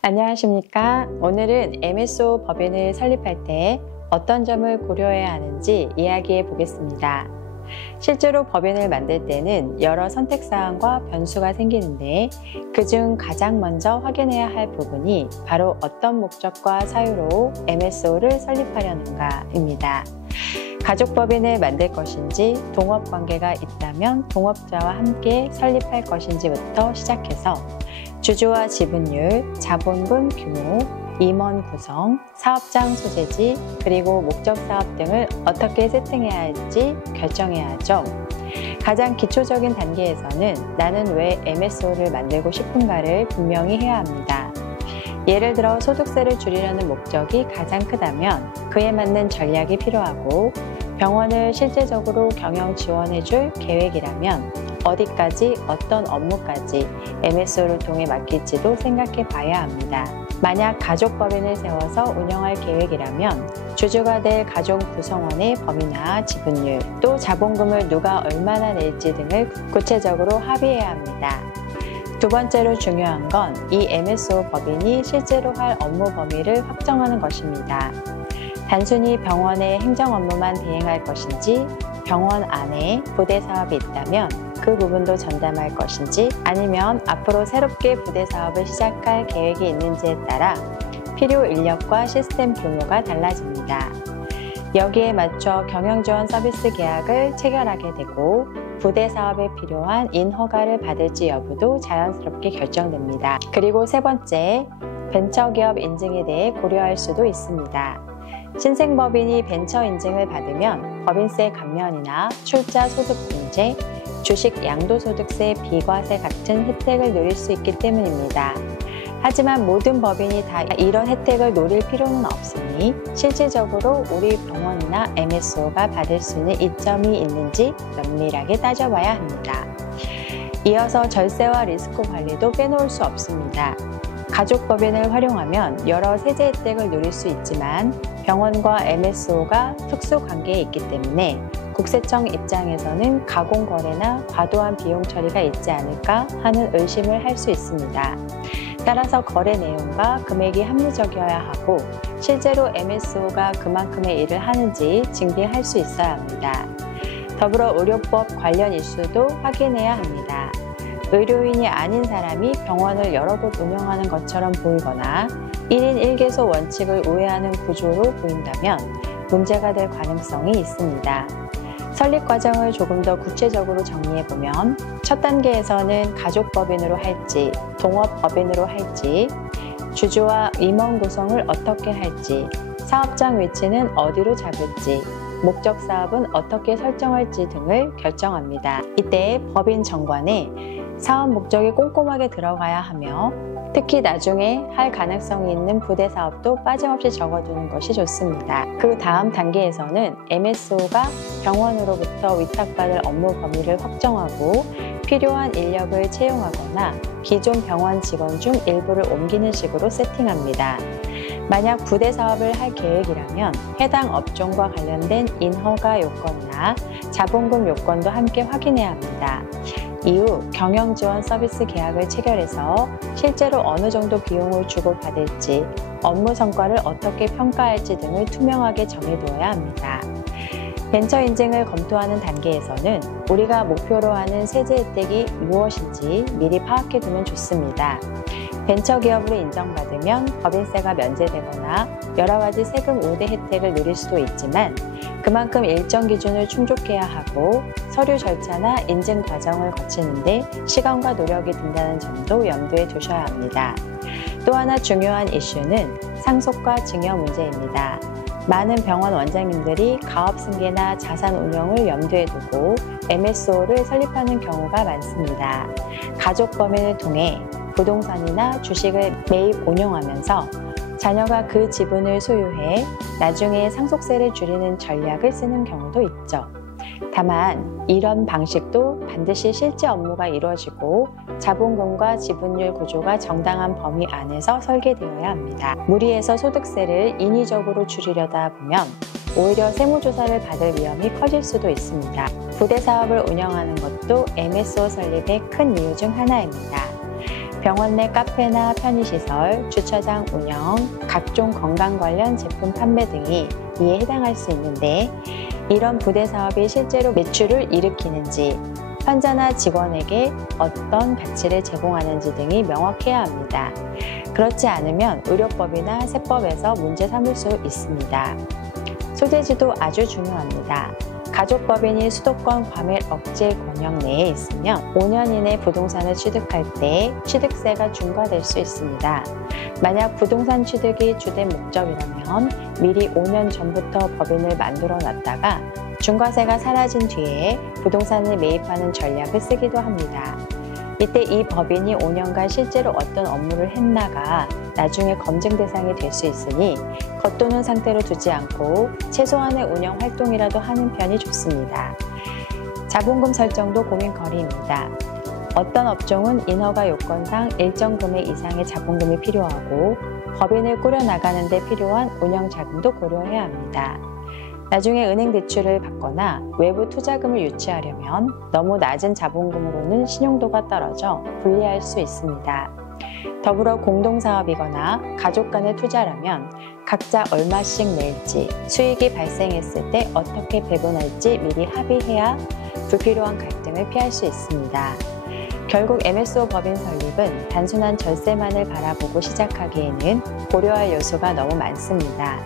안녕하십니까. 오늘은 MSO 법인을 설립할 때 어떤 점을 고려해야 하는지 이야기해 보겠습니다. 실제로 법인을 만들 때는 여러 선택사항과 변수가 생기는데 그중 가장 먼저 확인해야 할 부분이 바로 어떤 목적과 사유로 MSO를 설립하려는가입니다. 가족법인을 만들 것인지, 동업관계가 있다면 동업자와 함께 설립할 것인지부터 시작해서 주주와 지분율, 자본금 규모, 임원 구성, 사업장 소재지, 그리고 목적사업 등을 어떻게 세팅해야 할지 결정해야 하죠. 가장 기초적인 단계에서는 나는 왜 MSO를 만들고 싶은가를 분명히 해야 합니다. 예를 들어 소득세를 줄이려는 목적이 가장 크다면 그에 맞는 전략이 필요하고, 병원을 실제적으로 경영 지원해줄 계획이라면 어디까지 어떤 업무까지 MSO를 통해 맡길지도 생각해 봐야 합니다. 만약 가족법인을 세워서 운영할 계획이라면 주주가 될 가족 구성원의 범위나 지분율, 또 자본금을 누가 얼마나 낼지 등을 구체적으로 합의해야 합니다. 두 번째로 중요한 건 이 MSO 법인이 실제로 할 업무 범위를 확정하는 것입니다. 단순히 병원의 행정 업무만 대행할 것인지, 병원 안에 부대 사업이 있다면 그 부분도 전담할 것인지, 아니면 앞으로 새롭게 부대 사업을 시작할 계획이 있는지에 따라 필요 인력과 시스템 규모가 달라집니다. 여기에 맞춰 경영지원 서비스 계약을 체결하게 되고, 부대 사업에 필요한 인허가를 받을지 여부도 자연스럽게 결정됩니다. 그리고 세 번째, 벤처기업 인증에 대해 고려할 수도 있습니다. 신생법인이 벤처 인증을 받으면 법인세 감면이나 출자 소득공제, 주식 양도소득세 비과세 같은 혜택을 누릴 수 있기 때문입니다. 하지만 모든 법인이 다 이런 혜택을 노릴 필요는 없으니 실질적으로 우리 병원이나 MSO가 받을 수 있는 이점이 있는지 면밀하게 따져봐야 합니다. 이어서 절세와 리스크 관리도 빼놓을 수 없습니다. 가족법인을 활용하면 여러 세제 혜택을 누릴 수 있지만 병원과 MSO가 특수관계에 있기 때문에 국세청 입장에서는 가공거래나 과도한 비용 처리가 있지 않을까 하는 의심을 할 수 있습니다. 따라서 거래 내용과 금액이 합리적이어야 하고 실제로 MSO가 그만큼의 일을 하는지 증빙할 수 있어야 합니다. 더불어 의료법 관련 이슈도 확인해야 합니다. 의료인이 아닌 사람이 병원을 여러 곳 운영하는 것처럼 보이거나 1인 1개소 원칙을 우회하는 구조로 보인다면 문제가 될 가능성이 있습니다. 설립 과정을 조금 더 구체적으로 정리해보면 첫 단계에서는 가족법인으로 할지, 동업법인으로 할지, 주주와 임원 구성을 어떻게 할지, 사업장 위치는 어디로 잡을지, 목적 사업은 어떻게 설정할지 등을 결정합니다. 이때 법인 정관에 사업 목적이 꼼꼼하게 들어가야 하며 특히 나중에 할 가능성이 있는 부대 사업도 빠짐없이 적어두는 것이 좋습니다. 그 다음 단계에서는 MSO가 병원으로부터 위탁받을 업무 범위를 확정하고 필요한 인력을 채용하거나 기존 병원 직원 중 일부를 옮기는 식으로 세팅합니다. 만약 부대 사업을 할 계획이라면 해당 업종과 관련된 인허가 요건이나 자본금 요건도 함께 확인해야 합니다. 이후 경영지원 서비스 계약을 체결해서 실제로 어느 정도 비용을 주고받을지, 업무 성과를 어떻게 평가할지 등을 투명하게 정해두어야 합니다. 벤처 인증을 검토하는 단계에서는 우리가 목표로 하는 세제 혜택이 무엇인지 미리 파악해두면 좋습니다. 벤처기업으로 인정받으면 법인세가 면제되거나 여러 가지 세금 우대 혜택을 누릴 수도 있지만 그만큼 일정 기준을 충족해야 하고 서류 절차나 인증 과정을 거치는데 시간과 노력이 든다는 점도 염두에 두셔야 합니다. 또 하나 중요한 이슈는 상속과 증여 문제입니다. 많은 병원 원장님들이 가업 승계나 자산 운영을 염두에 두고 MSO를 설립하는 경우가 많습니다. 가족법인을 통해 부동산이나 주식을 매입 운용하면서 자녀가 그 지분을 소유해 나중에 상속세를 줄이는 전략을 쓰는 경우도 있죠. 다만 이런 방식도 반드시 실제 업무가 이루어지고 자본금과 지분율 구조가 정당한 범위 안에서 설계되어야 합니다. 무리해서 소득세를 인위적으로 줄이려다 보면 오히려 세무조사를 받을 위험이 커질 수도 있습니다. 부대 사업을 운영하는 것도 MSO 설립의 큰 이유 중 하나입니다. 병원 내 카페나 편의시설, 주차장 운영, 각종 건강 관련 제품 판매 등이 이에 해당할 수 있는데 이런 부대 사업이 실제로 매출을 일으키는지, 환자나 직원에게 어떤 가치를 제공하는지 등이 명확해야 합니다. 그렇지 않으면 의료법이나 세법에서 문제 삼을 수 있습니다. 소재지도 아주 중요합니다. 가족법인이 수도권 과밀 억제 권역 내에 있으면 5년 이내 부동산을 취득할 때 취득세가 중과될 수 있습니다. 만약 부동산 취득이 주된 목적이라면 미리 5년 전부터 법인을 만들어 놨다가 중과세가 사라진 뒤에 부동산을 매입하는 전략을 쓰기도 합니다. 이때 이 법인이 5년간 실제로 어떤 업무를 했나가 나중에 검증 대상이 될 수 있으니 겉도는 상태로 두지 않고 최소한의 운영 활동이라도 하는 편이 좋습니다. 자본금 설정도 고민거리입니다. 어떤 업종은 인허가 요건상 일정 금액 이상의 자본금이 필요하고 법인을 꾸려나가는 데 필요한 운영 자금도 고려해야 합니다. 나중에 은행 대출을 받거나 외부 투자금을 유치하려면 너무 낮은 자본금으로는 신용도가 떨어져 불리할 수 있습니다. 더불어 공동사업이거나 가족 간의 투자라면 각자 얼마씩 낼지, 수익이 발생했을 때 어떻게 배분할지 미리 합의해야 불필요한 갈등을 피할 수 있습니다. 결국 MSO 법인 설립은 단순한 절세만을 바라보고 시작하기에는 고려할 요소가 너무 많습니다.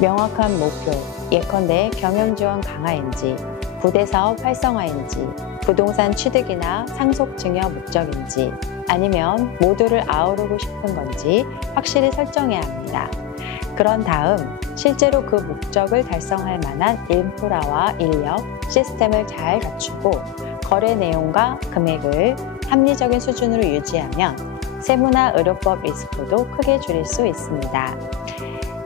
명확한 목표, 예컨대 경영지원 강화인지, 부대사업 활성화인지, 부동산 취득이나 상속 증여 목적인지, 아니면 모두를 아우르고 싶은 건지 확실히 설정해야 합니다. 그런 다음 실제로 그 목적을 달성할 만한 인프라와 인력, 시스템을 잘 갖추고 거래 내용과 금액을 합리적인 수준으로 유지하면 세무나 의료법 리스크도 크게 줄일 수 있습니다.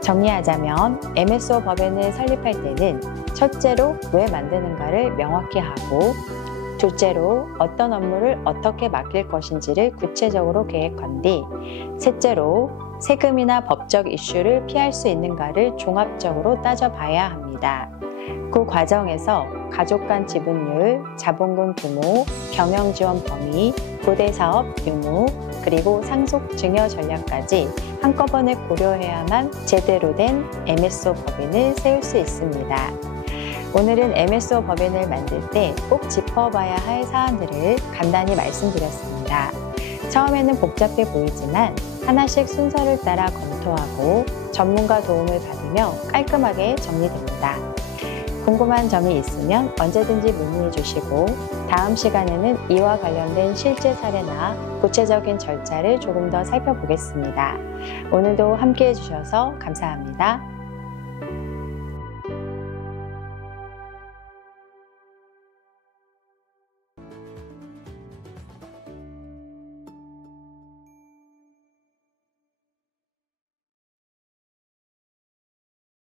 정리하자면 MSO 법인을 설립할 때는 첫째로 왜 만드는가를 명확히 하고, 둘째로 어떤 업무를 어떻게 맡길 것인지를 구체적으로 계획한 뒤, 셋째로 세금이나 법적 이슈를 피할 수 있는가를 종합적으로 따져봐야 합니다. 그 과정에서 가족 간 지분율, 자본금 규모, 경영 지원 범위, 부대 사업 유무, 그리고 상속 증여 전략까지 한꺼번에 고려해야만 제대로 된 MSO 법인을 세울 수 있습니다. 오늘은 MSO 법인을 만들 때 꼭 짚어봐야 할 사안들을 간단히 말씀드렸습니다. 처음에는 복잡해 보이지만 하나씩 순서를 따라 검토하고 전문가 도움을 받으며 깔끔하게 정리됩니다. 궁금한 점이 있으면 언제든지 문의해 주시고 다음 시간에는 이와 관련된 실제 사례나 구체적인 절차를 조금 더 살펴보겠습니다. 오늘도 함께해 주셔서 감사합니다.